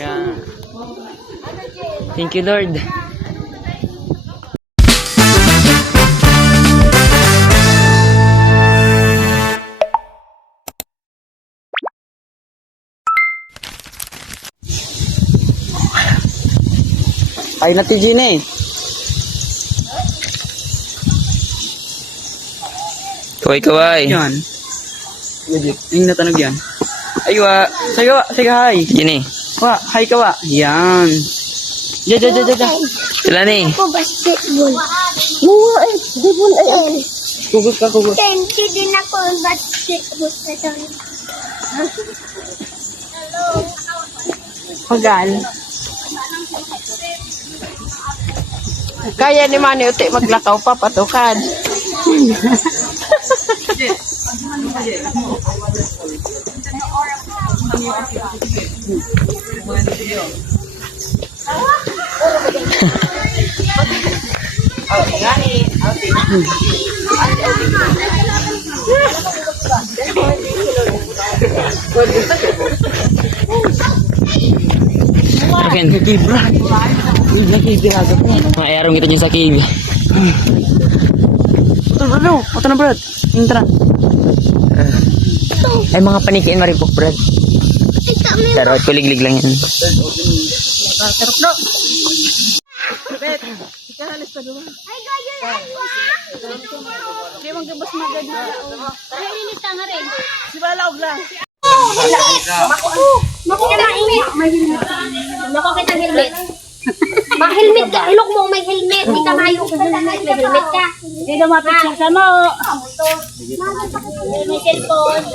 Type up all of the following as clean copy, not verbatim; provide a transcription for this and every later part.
Yeah. Thank you, Lord. Ay na ti Gine. Kaway. Yan. Yung natanog yan. Aywa. Sige hi. Gine. Wa, hi ka wa. Yan. Ja. Sila ni. Ako basketball. Wow, basketball ay. Kugut ka. Thank din ako basketball. Pagal. Kaya ni Manny uti maglakaw pa patukan. Akin. Mayroong kita niya sa cave. Ito na Brad. Intra. Ay mga panikiin maripok Brad. Pero kuliglig lang yan. Ay, gayo lang ko. Di man gabas magad na. Ay, linis ka nga rin. Si Balaog lang. Makakita helmet. Ma-helmet ka. Ilok mo may helmet. Di ka mayo sa helmet. May helmet ka. Hindi na mapicture ka mo. May cellphone.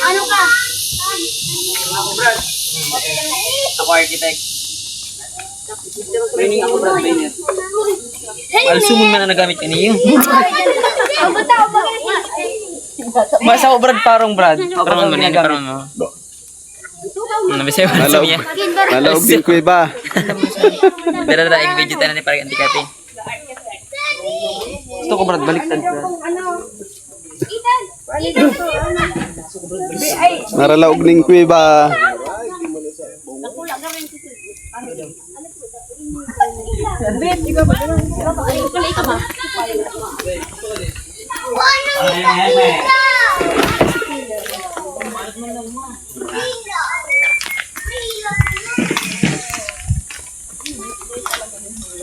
Ano ka? Ako Brad. Ako architect. Training ako Brad. Alsumon man na nagamit ka niyo. Basta ako Brad parang Brad. Parang man nagamit mo. Nabisay mo sa niya. Nalaog din ko iba. Pero yung video tayo ni parang antikati. Gusto ko Brad baliktad Brad. Naralaog din ko iba.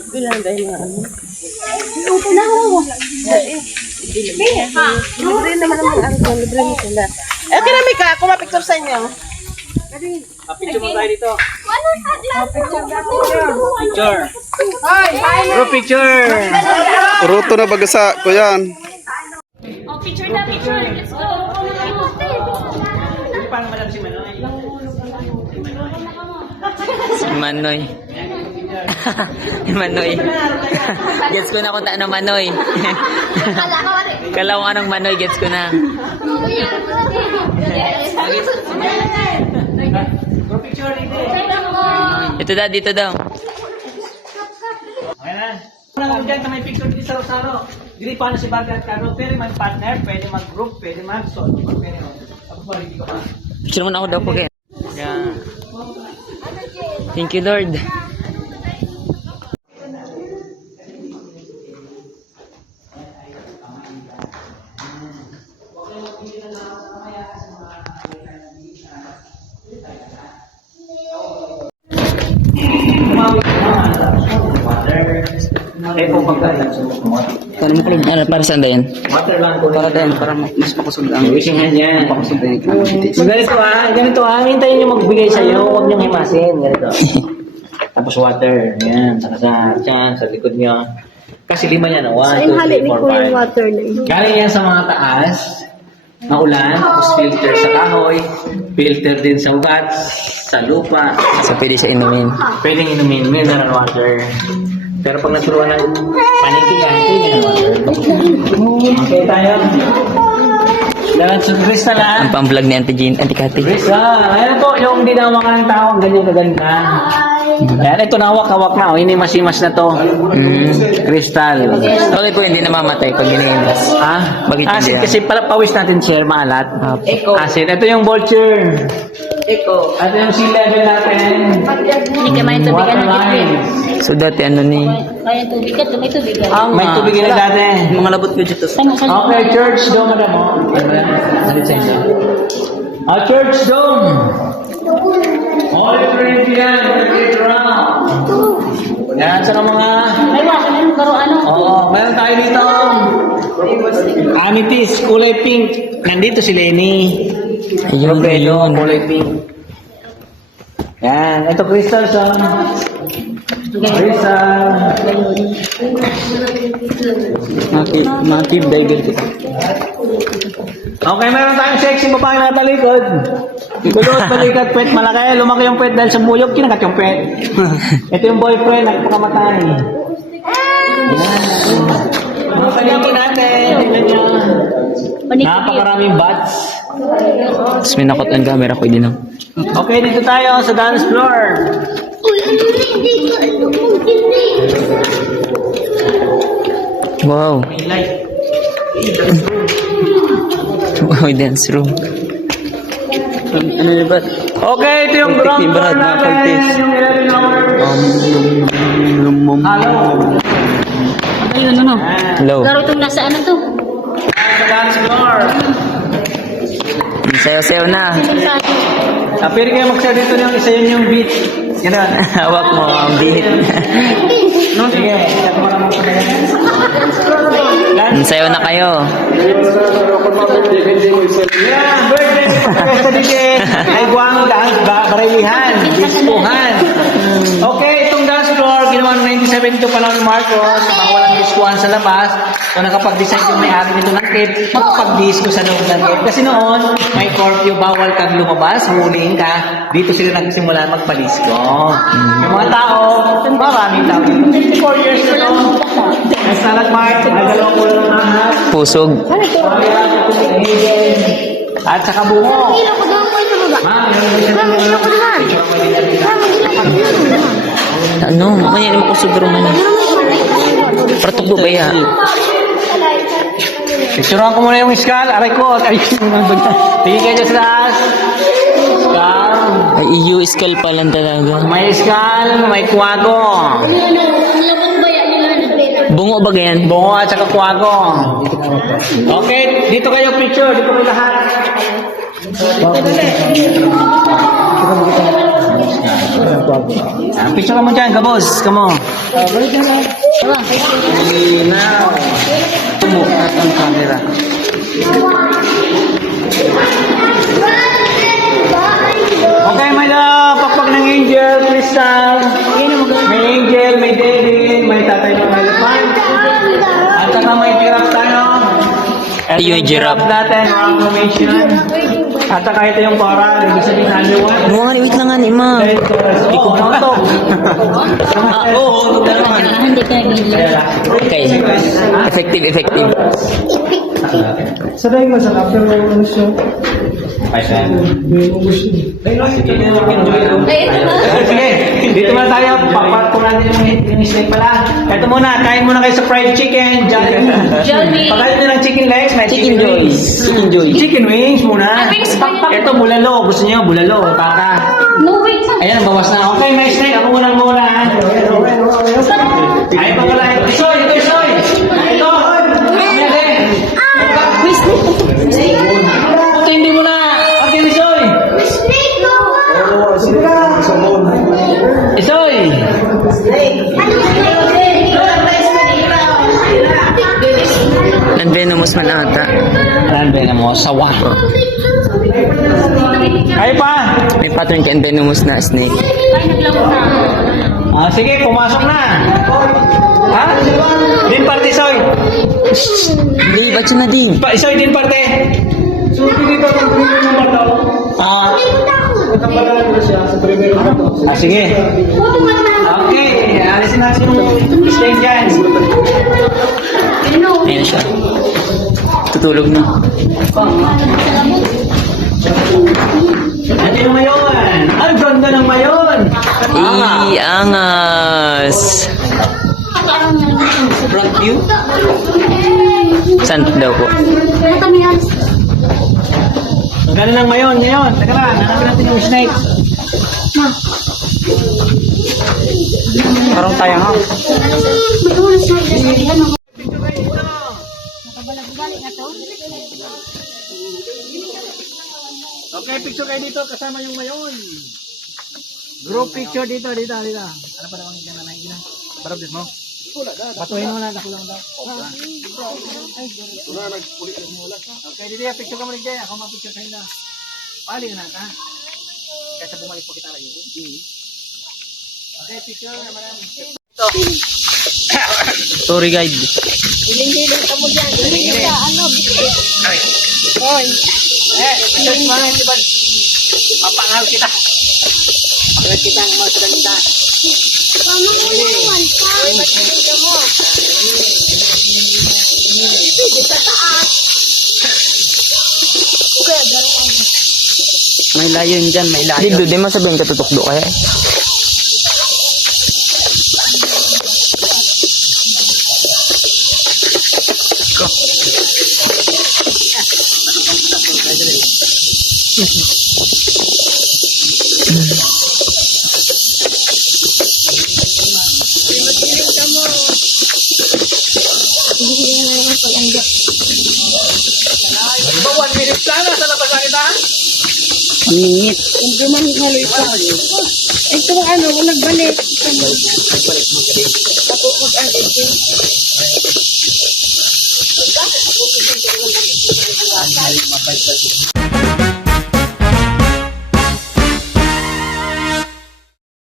Bilang dahil nga ano. Libre naman ang libre mo sila. Eh, kinami ka. Ako mapicture sa inyo. Picture mo tayo dito. Picture. Bro, picture. Ruto na bagasa ko yan. Picture na, picture. Let's go. Si Manoy. Manoy. Gets ko na kung taano Manoy. Kala ko anong Manoy, gets ko na. Dito daw. Okay na. Walang dyan na may picture dito sa Rosaro. Dili pa na si Bagay at Carlo. Pwede mag-partner, pwede mag-group, pwede mag-solo. Pwede mo. Ako pa rin, di ko pa. Picture mo na ako daw po kayo. Yeah. Thank you Lord. Para saan ba yan? Para din, para mas makusog ang Wishing hand yan. makusog din. So ganito ha, hintayin nyo magbigay sa'yo, huwag nyo himasin, ganito. Tapos water, yan, saka sa likod nyo. Kasi 5 yan, 1, 2, 3, 4, 5. water na yun. Galing yan sa mga taas, na ulan, tapos filter sa kahoy, filter din sa ugat, sa lupa. So pwede siya inumin. Pwedeng inumin, mineral water. Pero pag naturuan ng panikigan, ito yung water. Okay tayo. Dapat sa Crystal ah. Ang pang-vlog ni Auntie Jean, Auntie Cathy. Crystal, ayan po, yung dinawakan ng tao, ang ganyan kaganda. Ayan, ito nawak-hawak na, oh, ini masimas na to. Crystal. Bakit po hindi namamatay pag giniinom? Ah, Bakit asin hindi, kasi pawis natin share maalat. Asin, ito yung vulture. Ito yung sea level natin. Hindi ka may tubig na Waterline. So dati ano ni... Kaya tubig ka, may tubig ka. May tubig na dati. Mga labot ko dito. Okay, church dome na mo. Ano sa inyo? Church dome. Holy Corinthian, round. Yan, sa mga... Ay, wala ka karo ano? Oo, meron tayo dito. Amethyst, kulay pink. Nandito si Lenny. Ayun, ayun. Kulay pink. Yan, ito crystal son. Crystal. Mga cave diver kita. Okay, meron tayong sexy babae na talikod. Kulot, talikod, pet malaki. Lumaki yung pet dahil sa buyog, kinagat yung pet. Ito yung boyfriend, nagpakamatay. Yan. Mga palengke natin, tingnan nyo. Napakaraming bats. Tapos may nakot ang camera ko din. Okay, dito tayo sa dance floor. Uy, ano hindi ko ano hindi. Wow. Wow, dance room. Ano yun ba? Okay, ito yung ground Iba floor na, mga natin. kultis. Yung 11 hours. Hello. Ayun, ano? Hello. Garo itong nasa ano to? Sa dance floor. Sayo-sayo na. Pwede kayo magsayo dito yung isa yun yung beat. Ganun. Hawak mo ang bihit. Sige. Sayo na kayo. Yeah, birthday sa DJ. Ay guwang dance ba? Barilihan. Diskuhan. Okay, itong dance floor, ginawa noong 1972 pa lang ni Marcos. Bang walang diskuhan sa labas. So nakapag-design yung may-ari nito ng cave, magpag-disco sa loob ng cave. Kasi noon, may curfew, bawal kang lumabas, huling ka. Dito sila nagsimula magpa-disco. Yung mga tao, maraming tao. 54 years ago, may stalagmite, may dalawang ulo ng angat. Pusog. At saka bungo. Hilo ko doon ko ito ba? Ma'am, Hilo ko doon. Ano? Kanya naman ko siguro man. Pratok ba ya? Picturean ko muna yung skull. Aray ko. Tingin kayo dyan sa taas. Skull. Ay, iyo, skull pa lang talaga. May skull, may kuwago. Labot ba yan yung lahat? Bungo ba ganyan? Bungo at saka kuwago. Okay, dito kayo picture. Dito kayo lahat. Picture mo dyan, kabos. Kamo. Now. Tumuk at ang camera. Okay, may pakpak ng angel, crystal. May angel, may David, may tatay ng elephant. At saka may giraffe tayo. Ito Yung giraffe. natin, mga formation. At saka ito yung coral, ibig sabihin underwater. Mga wait lang nga ni ma. Ikaw na ito. Oo, Hindi ka hindi. Okay. Effective, effective. Sabi mo sa after mo siya. Sige, dito muna tayo. Papat po natin yung steak pala. Ito muna, kain muna kayo sa fried chicken. Johnny. Pagkain nyo ng chicken legs, may chicken wings. Chicken joy. Chicken wings muna. Wings pa. Ito bulalo. Gusto niyo bulalo, baka. No wait. Ayan, bawas na. Okay, may steak. Ako muna. Ay, pa pala. Isoy, ito isoy. Ito. Puto, hindi mo na. Okay, isoy. Isoy. Non-venomous man ata. Non-venomous sa water. Ay pa. May pattern ka venomous na snake. Ay, naglaro na. Sige, pumasok na. Ha? Din parte, Isoy. Hindi, ba't yun na din? Isoy, din parte. Sige. Okay, alisin natin yung steak dyan. Ayan siya. Tutulog na. Ito yung mayon. Ang ganda ng mayon. Iangas. Front view. Saan daw po? Ang ganda ng mayon ngayon. Teka lang, hanapin natin yung snake. Parang tayo nga. Okay, picture kayo dito kasama yung mayon. Group picture dito. Ano pa naman yung nanay gina? Parang mo? Patuhin mo na, nakulang daw. Okay, dito picture ka mo rin dyan. Ako mapicture kayo na. Pali na ka. Kaya sa bumalik po kita lang yun. Okay, picture na marami. Sorry guide. Hiling-hiling ka mo dyan. Hiling ka, ano, bisit. Picture mo na, diba? Papangal kita. Papangal kita ang mga salita. Mama mo naman ka. Ba't ka mo? Dito sa taas. Kaya garo ako. May layon dyan, may layon. Dito, di masabihin ka tutukdo kaya. Diba 1 minute lang sa labas na kita? Minit. Hindi man haloy pa. Ito ano, nagbalik. Ako mag-alit.